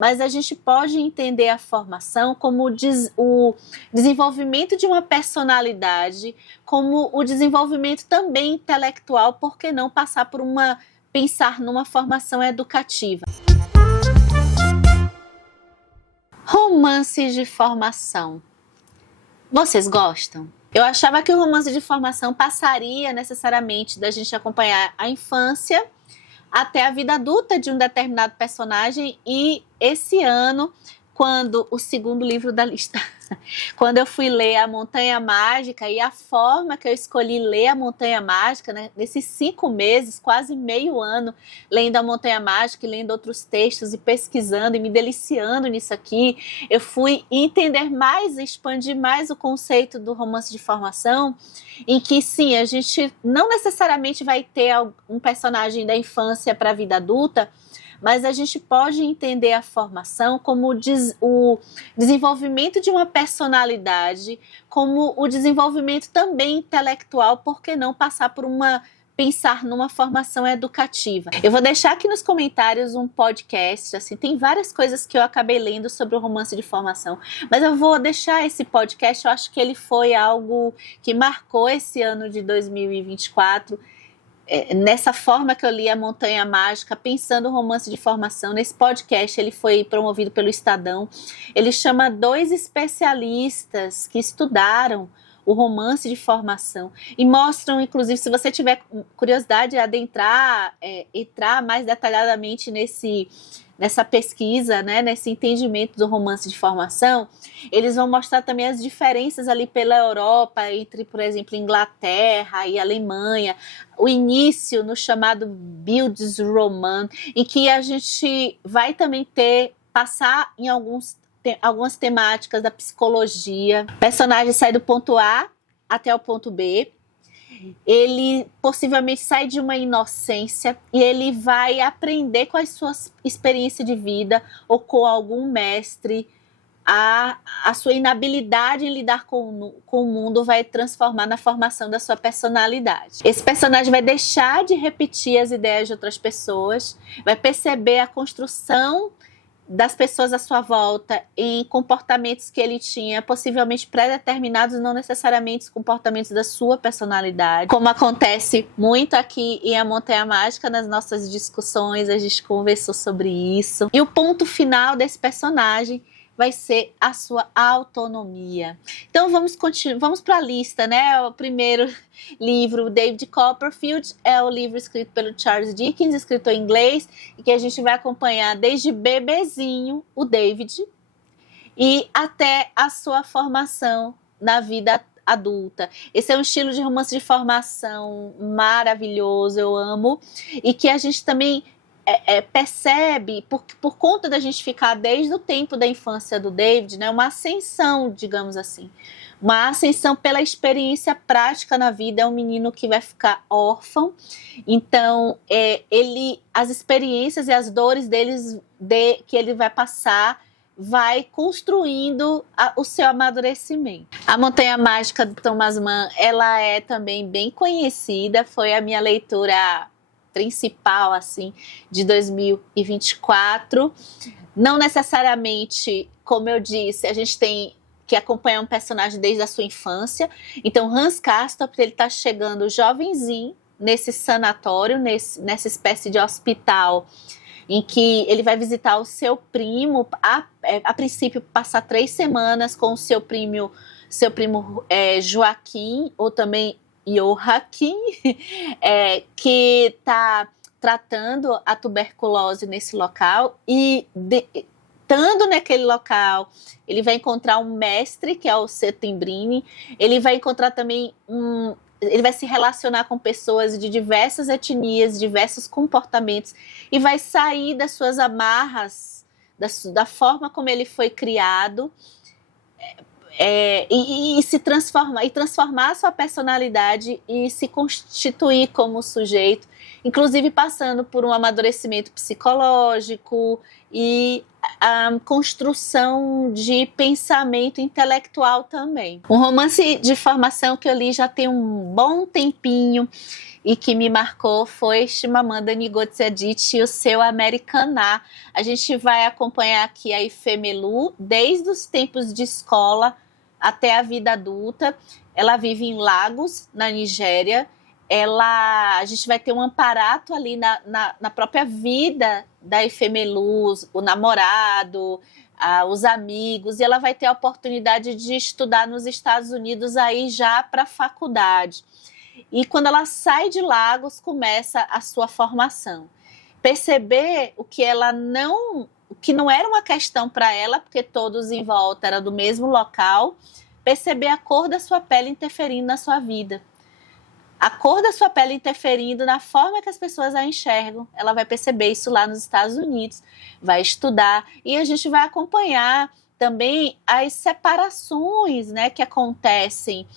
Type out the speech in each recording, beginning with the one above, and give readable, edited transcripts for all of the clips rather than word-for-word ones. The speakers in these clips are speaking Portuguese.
mas a gente pode entender a formação como o desenvolvimento de uma personalidade, como o desenvolvimento também intelectual, por que não pensar numa formação educativa. Romances de formação. Vocês gostam? Eu achava que o romance de formação passaria necessariamente da gente acompanhar a infância até a vida adulta de um determinado personagem, e esse ano, quando o segundo livro da lista, quando eu fui ler A Montanha Mágica, e a forma que eu escolhi ler A Montanha Mágica, né, nesses 5 meses, quase meio ano, lendo A Montanha Mágica e lendo outros textos e pesquisando e me deliciando nisso aqui, eu fui entender mais, expandir mais o conceito do romance de formação, em que sim, a gente não necessariamente vai ter um personagem da infância para a vida adulta, mas a gente pode entender a formação como o desenvolvimento de uma personalidade, como o desenvolvimento também intelectual, por que não pensar numa formação educativa. Eu vou deixar aqui nos comentários um podcast, assim, tem várias coisas que eu acabei lendo sobre o romance de formação, mas eu vou deixar esse podcast, eu acho que ele foi algo que marcou esse ano de 2024, nessa forma que eu li A Montanha Mágica, pensando o romance de formação. Nesse podcast, ele foi promovido pelo Estadão. Ele chama 2 especialistas que estudaram o romance de formação e mostram, inclusive, se você tiver curiosidade de adentrar, entrar mais detalhadamente nessa pesquisa, né, nesse entendimento do romance de formação, eles vão mostrar também as diferenças ali pela Europa, entre, por exemplo, Inglaterra e Alemanha, o início no chamado Bildungsroman, em que a gente vai também passar em algumas temáticas da psicologia. O personagem sai do ponto A até o ponto B, ele possivelmente sai de uma inocência e ele vai aprender com as suas experiências de vida ou com algum mestre. A sua inabilidade em lidar com o mundo vai transformar na formação da sua personalidade. Esse personagem vai deixar de repetir as ideias de outras pessoas, vai perceber a construção das pessoas à sua volta em comportamentos que ele tinha, possivelmente pré-determinados, não necessariamente os comportamentos da sua personalidade. Como acontece muito aqui em A Montanha Mágica, nas nossas discussões, a gente conversou sobre isso. E o ponto final desse personagem vai ser a sua autonomia. Então vamos para a lista, né? O primeiro livro, David Copperfield, é o livro escrito pelo Charles Dickens, escritor inglês, e que a gente vai acompanhar desde bebezinho o David e até a sua formação na vida adulta. Esse é um estilo de romance de formação maravilhoso, eu amo, e que a gente também percebe, por conta da gente ficar desde o tempo da infância do David, né, uma ascensão, digamos assim, uma ascensão pela experiência prática na vida. É um menino que vai ficar órfão, então as experiências e as dores que ele vai passar vai construindo o seu amadurecimento. A Montanha Mágica do Thomas Mann, ela é também bem conhecida, foi a minha leitura principal, assim, de 2024. Não necessariamente, como eu disse, a gente tem que acompanhar um personagem desde a sua infância. Então, Hans Castorp, ele está chegando jovenzinho nesse sanatório, nessa espécie de hospital, em que ele vai visitar o seu primo, a princípio passar 3 semanas com o seu primo Joaquim, ou também Joaquim, que está tratando a tuberculose nesse local, e estando naquele local, ele vai encontrar um mestre, que é o Settembrini. Ele vai encontrar também ele vai se relacionar com pessoas de diversas etnias, diversos comportamentos, e vai sair das suas amarras, da forma como ele foi criado, e se transformar, e transformar a sua personalidade e se constituir como sujeito. inclusive passando por um amadurecimento psicológico e a construção de pensamento intelectual também. Um romance de formação que eu li já tem um bom tempinho e que me marcou foi Chimamanda Ngozi Adichie e o seu Americaná. A gente vai acompanhar aqui a Ifemelu desde os tempos de escola até a vida adulta. Ela vive em Lagos, na Nigéria. A gente vai ter um amparato ali na própria vida da Ifemelu, o namorado, os amigos, e ela vai ter a oportunidade de estudar nos Estados Unidos aí já para a faculdade. E quando ela sai de Lagos, começa a sua formação. Perceber o que não era uma questão para ela, porque todos em volta eram do mesmo local, perceber a cor da sua pele interferindo na sua vida. A cor da sua pele interferindo na forma que as pessoas a enxergam. Ela vai perceber isso lá nos Estados Unidos, vai estudar e a gente vai acompanhar também as separações, né, que acontecem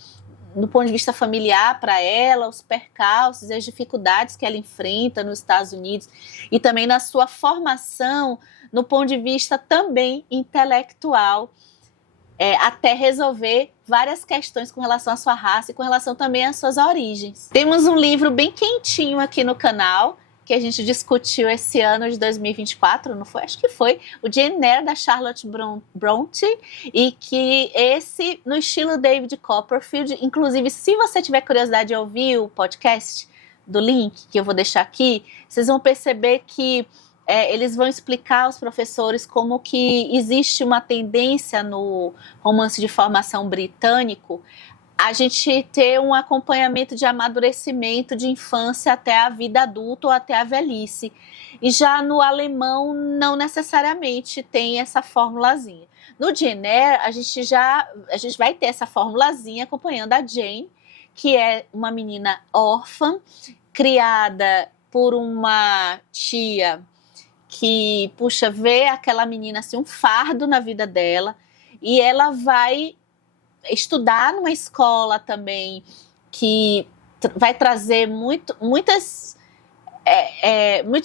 do ponto de vista familiar para ela, os percalços e as dificuldades que ela enfrenta nos Estados Unidos e também na sua formação no ponto de vista também intelectual, até resolver várias questões com relação à sua raça e com relação também às suas origens. Temos um livro bem quentinho aqui no canal, que a gente discutiu esse ano de 2024, não foi? Acho que foi, o Jane Eyre, da Charlotte Bronte, e que esse, no estilo David Copperfield, inclusive, se você tiver curiosidade de ouvir o podcast do link, que eu vou deixar aqui, vocês vão perceber que eles vão explicar aos professores como que existe uma tendência no romance de formação britânico a gente ter um acompanhamento de amadurecimento de infância até a vida adulta ou até a velhice. E já no alemão não necessariamente tem essa formulazinha. No Jane Eyre, a gente vai ter essa formulazinha acompanhando a Jane, que é uma menina órfã, criada por uma tia que, vê aquela menina assim, um fardo na vida dela, e ela vai estudar numa escola também que vai trazer muitos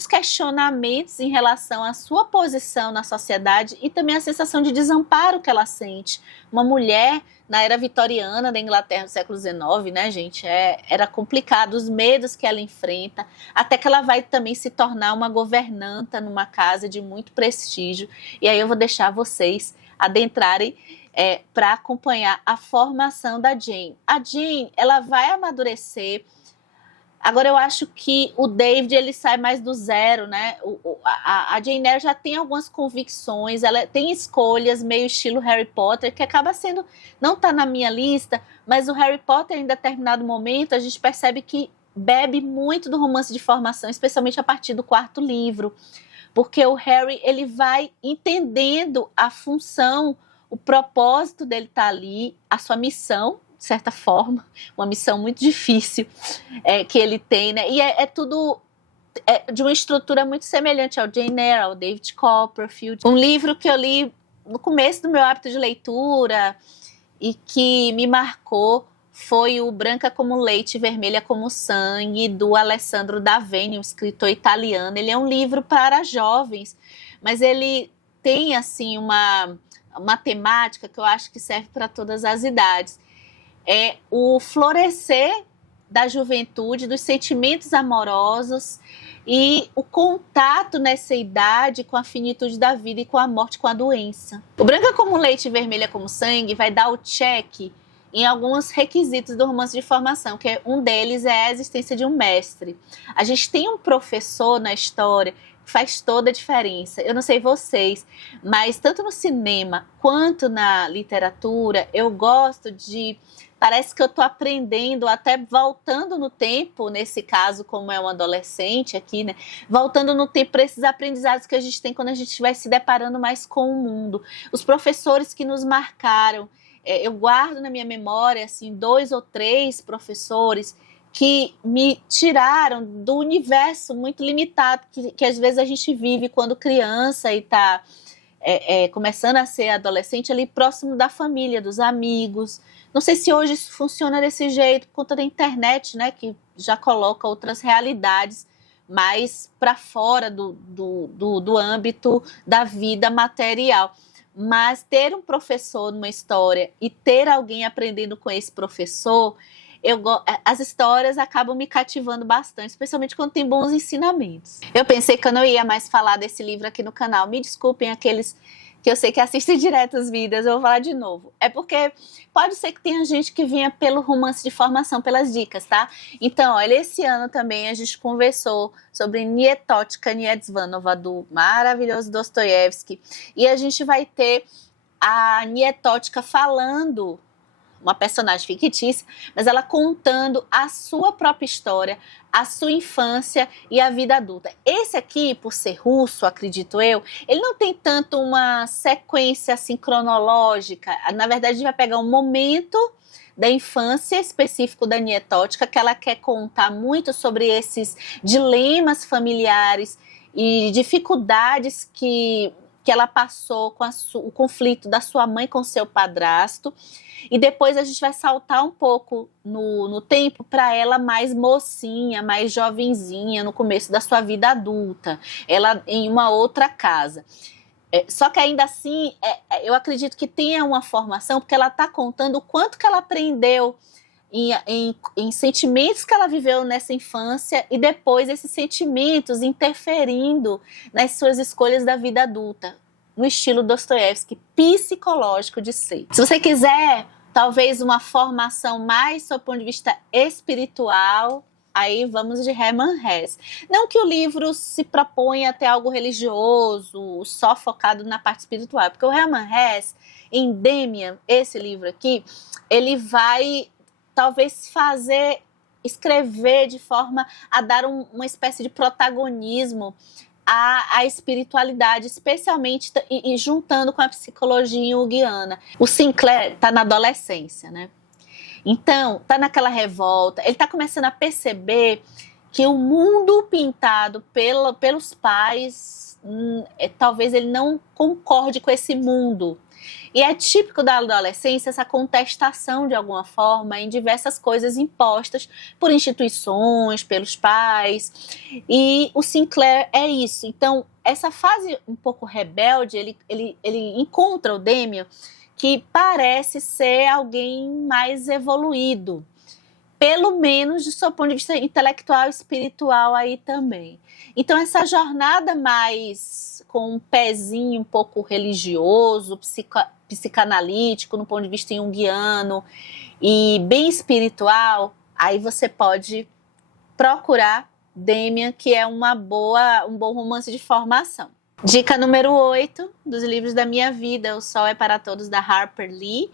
questionamentos em relação à sua posição na sociedade e também a sensação de desamparo que ela sente. Uma mulher na era vitoriana da Inglaterra do século XIX, né, gente? Era complicado, os medos que ela enfrenta, até que ela vai também se tornar uma governanta numa casa de muito prestígio. E aí eu vou deixar vocês adentrarem para acompanhar a formação da Jane. A Jane, ela vai amadurecer. Agora eu acho que o David, ele sai mais do zero, né? A Jane Eyre já tem algumas convicções, ela tem escolhas meio estilo Harry Potter, que acaba sendo, não está na minha lista, mas o Harry Potter em determinado momento a gente percebe que bebe muito do romance de formação, especialmente a partir do 4º livro, porque o Harry, ele vai entendendo a função, o propósito dele estar ali, a sua missão, de certa forma, uma missão muito difícil que ele tem, né? E tudo de uma estrutura muito semelhante ao Jane Eyre, ao David Copperfield. Um livro que eu li no começo do meu hábito de leitura e que me marcou foi o Branca como Leite, Vermelha como Sangue, do Alessandro D'Aveni, um escritor italiano. Ele é um livro para jovens, mas ele tem assim uma temática que eu acho que serve para todas as idades. É o florescer da juventude, dos sentimentos amorosos e o contato nessa idade com a finitude da vida e com a morte, com a doença. O Branca como Leite, Vermelha como Sangue vai dar o check em alguns requisitos do romance de formação, que um deles é a existência de um mestre. A gente tem um professor na história que faz toda a diferença. Eu não sei vocês, mas tanto no cinema quanto na literatura, eu gosto de... Parece que eu estou aprendendo, até voltando no tempo, nesse caso, como é um adolescente aqui, né? Voltando no tempo para esses aprendizados que a gente tem quando a gente vai se deparando mais com o mundo. Os professores que nos marcaram, eu guardo na minha memória, assim, 2 ou 3 professores que me tiraram do universo muito limitado que às vezes a gente vive quando criança e está começando a ser adolescente, ali próximo da família, dos amigos. Não sei se hoje isso funciona desse jeito, por conta da internet, né, que já coloca outras realidades mais para fora do âmbito da vida material. Mas ter um professor numa história e ter alguém aprendendo com esse professor, as histórias acabam me cativando bastante, especialmente quando tem bons ensinamentos. Eu pensei que eu não ia mais falar desse livro aqui no canal. Me desculpem aqueles que eu sei que assistem direto os vídeos, eu vou falar de novo. É porque pode ser que tenha gente que vinha pelo romance de formação, pelas dicas, tá? Então, olha, esse ano também a gente conversou sobre Nietochka Niedzvanova, do maravilhoso Dostoiévski, e a gente vai ter a Nietochka falando, uma personagem fictícia, mas ela contando a sua própria história, a sua infância e a vida adulta. Esse aqui, por ser russo, acredito eu, ele não tem tanto uma sequência assim cronológica. Na verdade, a gente vai pegar um momento da infância específico da Nietochka, que ela quer contar muito sobre esses dilemas familiares e dificuldades que ela passou com o conflito da sua mãe com seu padrasto. E depois a gente vai saltar um pouco no tempo para ela mais mocinha, mais jovenzinha, no começo da sua vida adulta, ela em uma outra casa. Só que ainda assim, eu acredito que tenha uma formação, porque ela está contando o quanto que ela aprendeu em sentimentos que ela viveu nessa infância e depois esses sentimentos interferindo nas suas escolhas da vida adulta, no estilo Dostoiévski, psicológico de ser. Se você quiser, talvez uma formação mais sob o ponto de vista espiritual, aí vamos de Hermann Hesse. Não que o livro se proponha a ter algo religioso, só focado na parte espiritual, porque o Hermann Hesse, em Demian, esse livro aqui, ele vai talvez escrever de forma a dar uma espécie de protagonismo à espiritualidade, especialmente e juntando com a psicologia junguiana. O Sinclair está na adolescência, né? Então, está naquela revolta, ele está começando a perceber que o mundo pintado pelos pais, talvez ele não concorde com esse mundo. E é típico da adolescência essa contestação de alguma forma em diversas coisas impostas por instituições, pelos pais, e o Sinclair é isso. Então, essa fase um pouco rebelde, ele encontra o Demian, que parece ser alguém mais evoluído, pelo menos do seu ponto de vista intelectual e espiritual aí também. Então essa jornada mais com um pezinho um pouco religioso, psicanalítico, no ponto de vista junguiano e bem espiritual, aí você pode procurar Demian, que é um bom romance de formação. Dica número 8 dos livros da minha vida, O Sol é para Todos, da Harper Lee.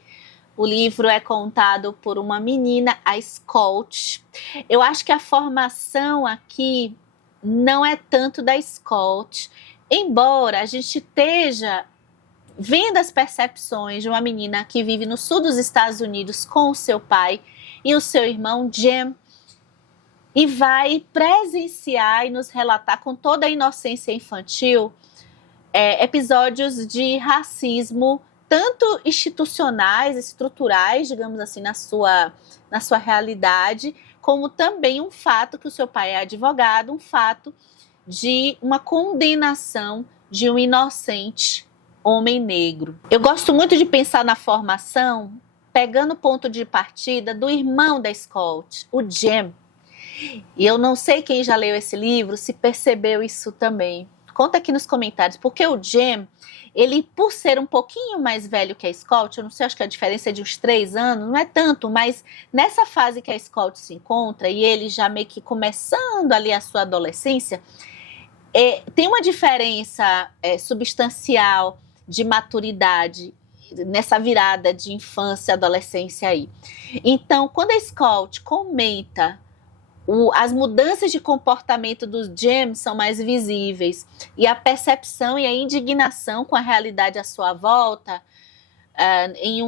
O livro é contado por uma menina, a Scout. Eu acho que a formação aqui não é tanto da Scout, embora a gente esteja vendo as percepções de uma menina que vive no sul dos Estados Unidos com o seu pai e o seu irmão Jem, e vai presenciar e nos relatar com toda a inocência infantil episódios de racismo, tanto institucionais, estruturais, digamos assim, na sua realidade, como também um fato que o seu pai é advogado, um fato de uma condenação de um inocente homem negro. Eu gosto muito de pensar na formação, pegando o ponto de partida do irmão da Scout, o Jem. E eu não sei quem já leu esse livro, se percebeu isso também. Conta aqui nos comentários, porque o Jem, ele, por ser um pouquinho mais velho que a Scout, eu não sei, acho que a diferença é de uns 3 anos, não é tanto, mas nessa fase que a Scout se encontra, e ele já meio que começando ali a sua adolescência, tem uma diferença substancial de maturidade nessa virada de infância e adolescência aí. Então, quando a Scout comenta as mudanças de comportamento dos Jem são mais visíveis, e a percepção e a indignação com a realidade à sua volta, em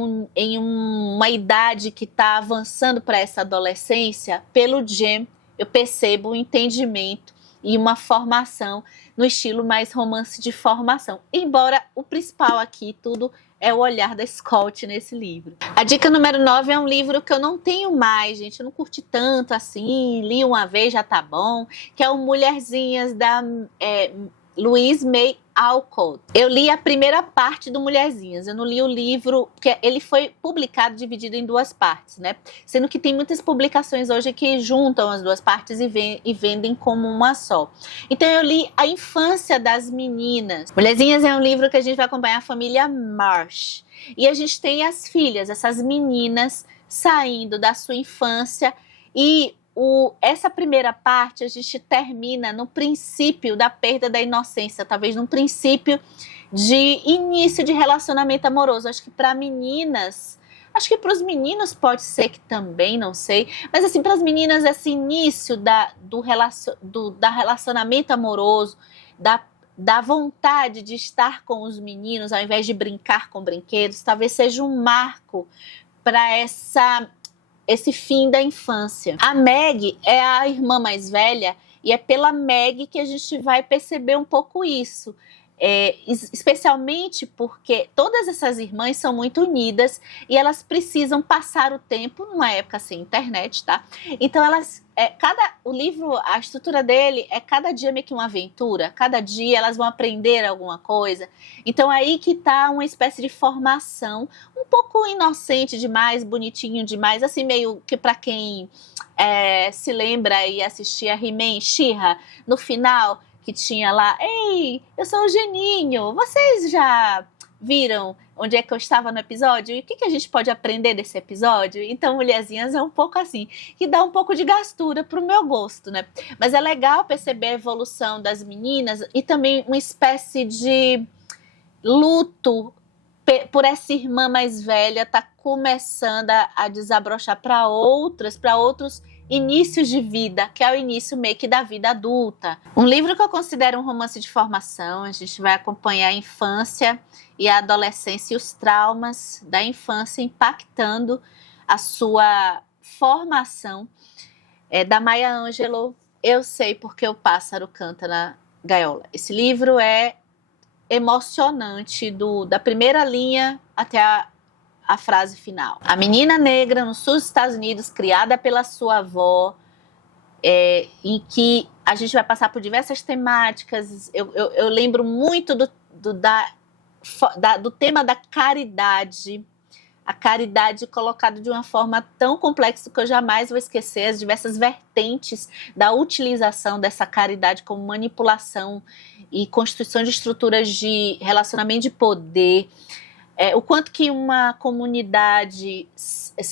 uma idade que está avançando para essa adolescência, pelo Jem eu percebo um entendimento e uma formação no estilo mais romance de formação. Embora o principal aqui tudo é o olhar da Scott nesse livro. A dica número 9 é um livro que eu não tenho mais, gente. Eu não curti tanto assim, li uma vez, já tá bom. Que é o Mulherzinhas, da Louise May Alcott. Eu li a primeira parte do Mulherzinhas, eu não li o livro, porque ele foi publicado dividido em duas partes, né? Sendo que tem muitas publicações hoje que juntam as duas partes e vendem como uma só. Então eu li A Infância das Meninas. Mulherzinhas é um livro que a gente vai acompanhar a família Marsh. E a gente tem as filhas, essas meninas saindo da sua infância e essa primeira parte a gente termina no princípio da perda da inocência, talvez num princípio de início de relacionamento amoroso. Acho que para meninas, acho que para os meninos pode ser que também, não sei, mas assim, para as meninas esse início do relacionamento amoroso, da vontade de estar com os meninos ao invés de brincar com brinquedos, talvez seja um marco para esse fim da infância. A Meg é a irmã mais velha e é pela Meg que a gente vai perceber um pouco isso. Especialmente porque todas essas irmãs são muito unidas e elas precisam passar o tempo numa época sem internet, tá? Então o livro, a estrutura dele é cada dia meio que uma aventura, cada dia elas vão aprender alguma coisa. Então aí que tá uma espécie de formação, um pouco inocente demais, bonitinho demais, assim meio que para quem se lembra e assistia He-Man, She-Ra, no final que tinha lá, ei, eu sou o Geninho, vocês já viram onde é que eu estava no episódio? E o que a gente pode aprender desse episódio? Então, Mulherzinhas é um pouco assim, que dá um pouco de gastura pro meu gosto, né? Mas é legal perceber a evolução das meninas e também uma espécie de luto por essa irmã mais velha tá começando a desabrochar para outros inícios de vida, que é o início meio que da vida adulta. Um livro que eu considero um romance de formação, a gente vai acompanhar a infância e a adolescência e os traumas da infância impactando a sua formação. Da Maya Angelou, Eu Sei Porque o Pássaro Canta na Gaiola. Esse livro é emocionante, da primeira linha até a frase final. A menina negra no sul dos Estados Unidos, criada pela sua avó, em que a gente vai passar por diversas temáticas. Eu lembro muito do tema da caridade. A caridade colocada de uma forma tão complexa que eu jamais vou esquecer as diversas vertentes da utilização dessa caridade como manipulação e construção de estruturas de relacionamento de poder. O quanto que uma comunidade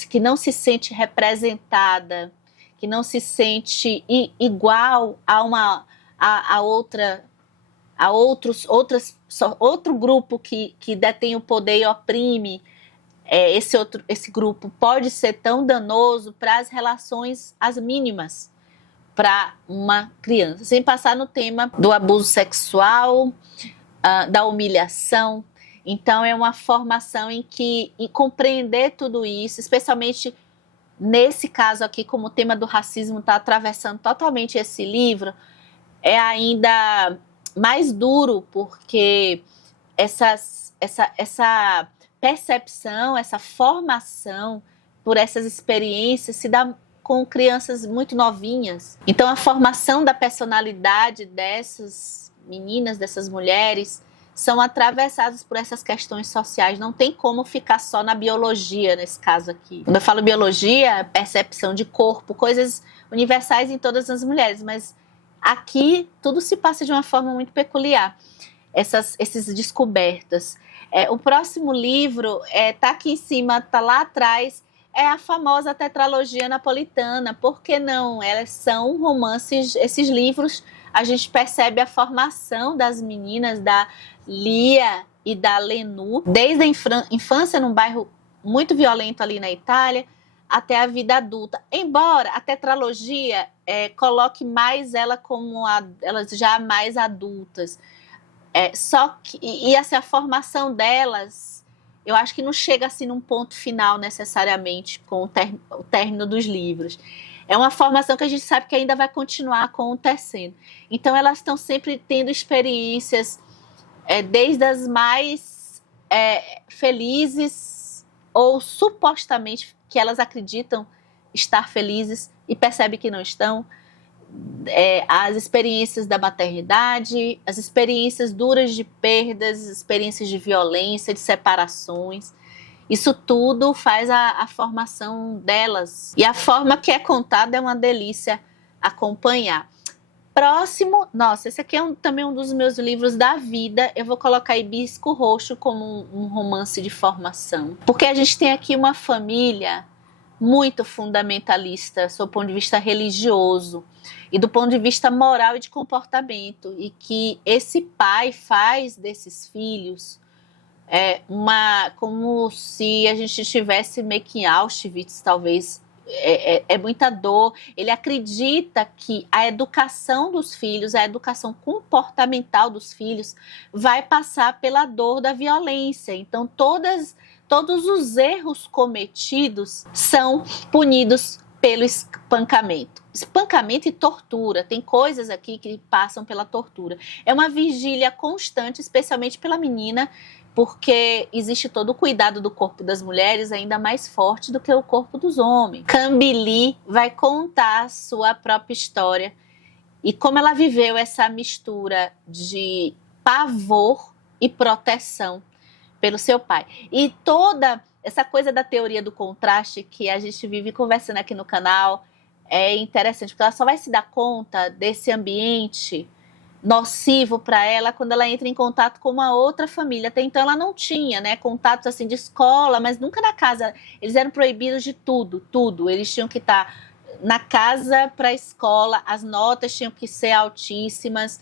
que não se sente representada, que não se sente igual a outro grupo que detém o poder e oprime, esse grupo pode ser tão danoso para as relações, as mínimas, para uma criança, sem passar no tema do abuso sexual, da humilhação. Então é uma formação em compreender tudo isso, especialmente nesse caso aqui, como o tema do racismo está atravessando totalmente esse livro, é ainda mais duro, porque essa percepção, essa formação por essas experiências se dá com crianças muito novinhas. Então a formação da personalidade dessas meninas, dessas mulheres, são atravessadas por essas questões sociais. Não tem como ficar só na biologia nesse caso aqui. Quando eu falo biologia, percepção de corpo, coisas universais em todas as mulheres, mas aqui tudo se passa de uma forma muito peculiar, essas descobertas. O próximo livro tá aqui em cima, tá lá atrás, é a famosa tetralogia napolitana. Por que não? Elas são romances, esses livros, a gente percebe a formação das meninas, da Lia e da Lenú, desde a infância num bairro muito violento ali na Itália, até a vida adulta. Embora a tetralogia coloque mais ela como elas já mais adultas. Só que, assim, a formação delas, eu acho que não chega assim num ponto final necessariamente com o término dos livros. É uma formação que a gente sabe que ainda vai continuar acontecendo. Então elas estão sempre tendo experiências desde as mais felizes ou supostamente que elas acreditam estar felizes e percebem que não estão. As experiências da maternidade, as experiências duras de perdas, as experiências de violência, de separações. Isso tudo faz a formação delas. E a forma que é contada é uma delícia acompanhar. Próximo, nossa, esse aqui é também um dos meus livros da vida. Eu vou colocar Hibisco Roxo como um romance de formação. Porque a gente tem aqui uma família muito fundamentalista, do ponto de vista religioso e do ponto de vista moral e de comportamento. E que esse pai faz desses filhos como se a gente estivesse meio que em Auschwitz, talvez. É muita dor. Ele acredita que a educação dos filhos, a educação comportamental dos filhos vai passar pela dor da violência. Então todos os erros cometidos são punidos pelo espancamento. Espancamento e tortura. Tem coisas aqui que passam pela tortura. É uma vigília constante, especialmente pela menina, porque existe todo o cuidado do corpo das mulheres ainda mais forte do que o corpo dos homens. Cambi Lee vai contar a sua própria história e como ela viveu essa mistura de pavor e proteção pelo seu pai. E toda essa coisa da teoria do contraste que a gente vive conversando aqui no canal é interessante, porque ela só vai se dar conta desse ambiente nocivo para ela quando ela entra em contato com uma outra família. Até então ela não tinha, né, contatos assim de escola, mas nunca na casa. Eles eram proibidos de tudo. Eles tinham que estar na casa para a escola, as notas tinham que ser altíssimas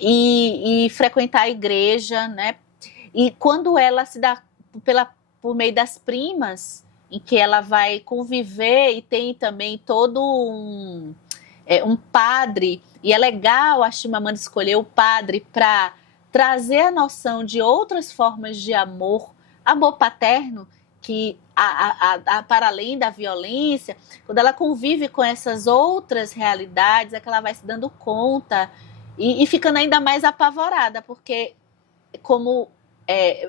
e frequentar a igreja, né? E quando ela se dá por meio das primas, em que ela vai conviver e tem também todo um padre, e é legal a Chimamanda escolher o padre para trazer a noção de outras formas de amor paterno, que para além da violência, quando ela convive com essas outras realidades, é que ela vai se dando conta e ficando ainda mais apavorada, porque como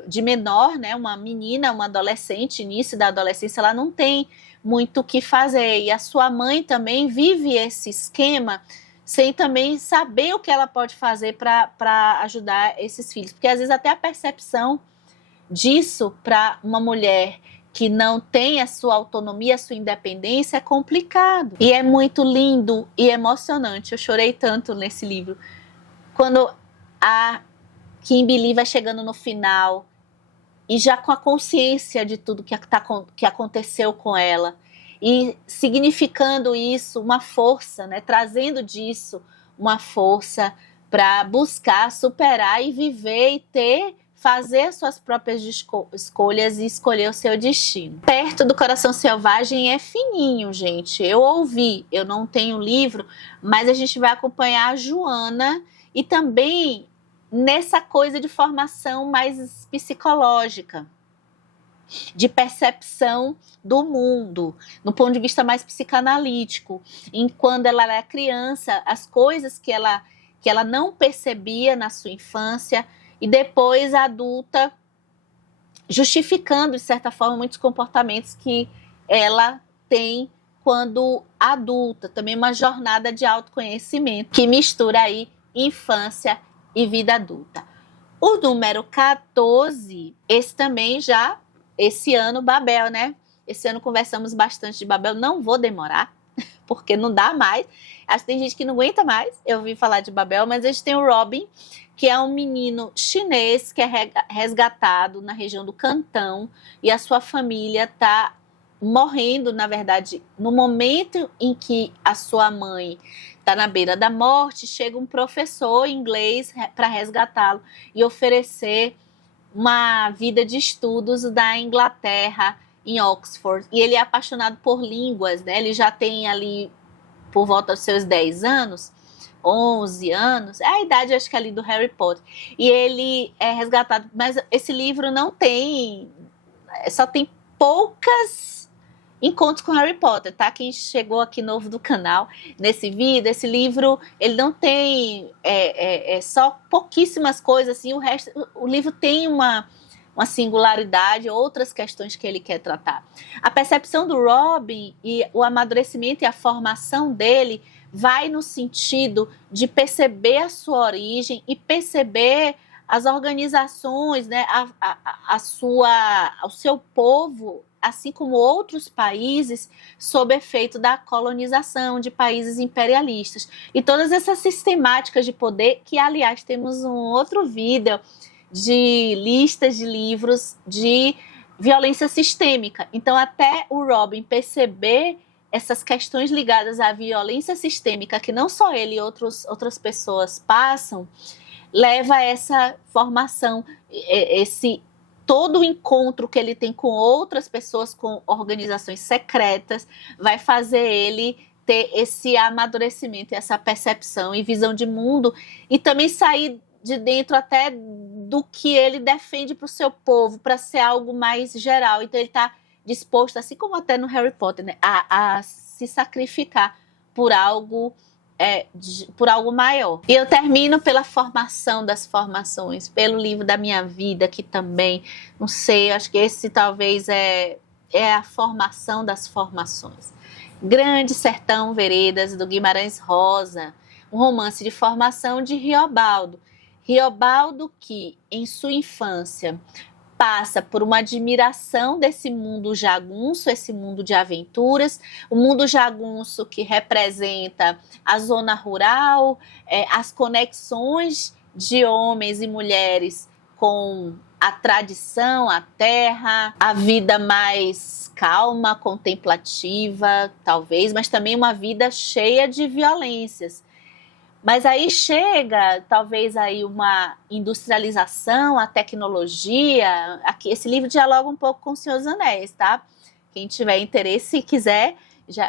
de menor, né, uma menina, uma adolescente, início da adolescência, ela não tem muito o que fazer, e a sua mãe também vive esse esquema sem também saber o que ela pode fazer para ajudar esses filhos, porque às vezes até a percepção disso para uma mulher que não tem a sua autonomia, a sua independência, é complicado. E é muito lindo e emocionante. Eu chorei tanto nesse livro. Quando a Cambi Lee vai chegando no final e já com a consciência de tudo que aconteceu com ela e significando isso uma força, né? Trazendo disso uma força para buscar superar e viver e fazer as suas próprias escolhas e escolher o seu destino. Perto do Coração Selvagem é fininho, gente. Eu ouvi, eu não tenho livro, mas a gente vai acompanhar a Joana e também nessa coisa de formação mais psicológica, de percepção do mundo, no ponto de vista mais psicanalítico, em quando ela era criança, as coisas que ela não percebia na sua infância e depois adulta, justificando de certa forma muitos comportamentos que ela tem quando adulta, também uma jornada de autoconhecimento que mistura aí infância e vida adulta. O número 14, esse também já, esse ano, Babel, né? Esse ano conversamos bastante de Babel, não vou demorar, porque não dá mais. Acho que tem gente que não aguenta mais eu ouvi falar de Babel, mas a gente tem o Robin, que é um menino chinês que é resgatado na região do Cantão e a sua família está morrendo, na verdade, no momento em que a sua mãe está na beira da morte, chega um professor inglês para resgatá-lo e oferecer uma vida de estudos da Inglaterra, em Oxford. E ele é apaixonado por línguas, né? Ele já tem ali, por volta dos seus 10 anos, 11 anos, é a idade, acho que ali do Harry Potter. E ele é resgatado, mas esse livro não tem, só tem poucas encontros com Harry Potter, tá? Quem chegou aqui novo do canal, nesse vídeo, esse livro, ele não tem só pouquíssimas coisas, assim, o resto, o livro tem uma singularidade, outras questões que ele quer tratar. A percepção do Robin e o amadurecimento e a formação dele vai no sentido de perceber a sua origem e perceber as organizações, né, o seu povo, assim como outros países, sob efeito da colonização de países imperialistas. E todas essas sistemáticas de poder, que, aliás, temos um outro vídeo de listas de livros de violência sistêmica. Então, até o Robin perceber essas questões ligadas à violência sistêmica, que não só ele e outras pessoas passam, leva a essa formação, todo o encontro que ele tem com outras pessoas, com organizações secretas, vai fazer ele ter esse amadurecimento, essa percepção e visão de mundo, e também sair de dentro até do que ele defende para o seu povo, para ser algo mais geral. Então ele está disposto, assim como até no Harry Potter, né, a se sacrificar por algo maior. E eu termino pela formação das formações, pelo livro da minha vida, que também, não sei, acho que esse talvez é a formação das formações. Grande Sertão Veredas, do Guimarães Rosa, um romance de formação de Riobaldo. Riobaldo que, em sua infância, passa por uma admiração desse mundo jagunço, esse mundo de aventuras, o mundo jagunço que representa a zona rural, as conexões de homens e mulheres com a tradição, a terra, a vida mais calma, contemplativa, talvez, mas também uma vida cheia de violências. Mas aí chega, talvez, aí uma industrialização, a tecnologia. Aqui, esse livro dialoga um pouco com O Senhor dos Anéis, tá? Quem tiver interesse e quiser,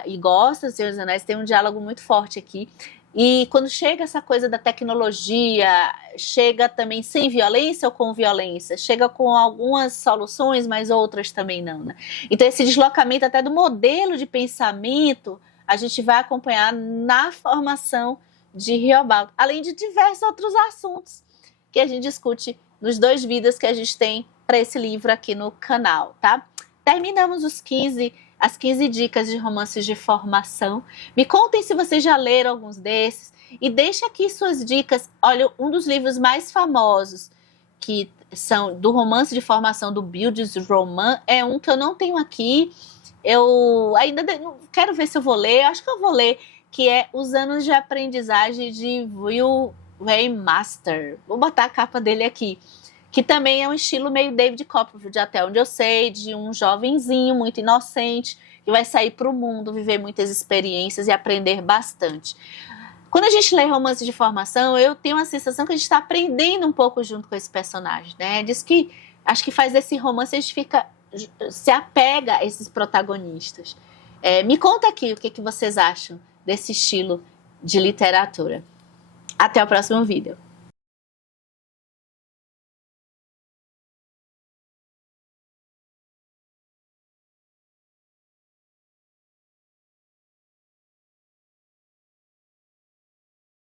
e gosta do Senhor dos Anéis, tem um diálogo muito forte aqui. E quando chega essa coisa da tecnologia, chega também sem violência ou com violência? Chega com algumas soluções, mas outras também não, né? Então esse deslocamento até do modelo de pensamento, a gente vai acompanhar na formação de Riobaldo, além de diversos outros assuntos que a gente discute nos 2 vídeos que a gente tem para esse livro aqui no canal, tá? Terminamos as 15 dicas de romances de formação. Me contem se vocês já leram alguns desses e deixem aqui suas dicas. Olha, um dos livros mais famosos que são do romance de formação do Bildes Roman é um que eu não tenho aqui. Eu ainda quero ver se eu vou ler, acho que eu vou ler, que é Os Anos de Aprendizagem de Will Waymaster. Vou botar a capa dele aqui. Que também é um estilo meio David Copperfield, até onde eu sei, de um jovenzinho muito inocente, que vai sair para o mundo, viver muitas experiências e aprender bastante. Quando a gente lê romance de formação, eu tenho a sensação que a gente está aprendendo um pouco junto com esse personagem, né? Diz que, acho que faz desse romance, a gente se apega a esses protagonistas. Me conta aqui o que vocês acham desse estilo de literatura. Até o próximo vídeo.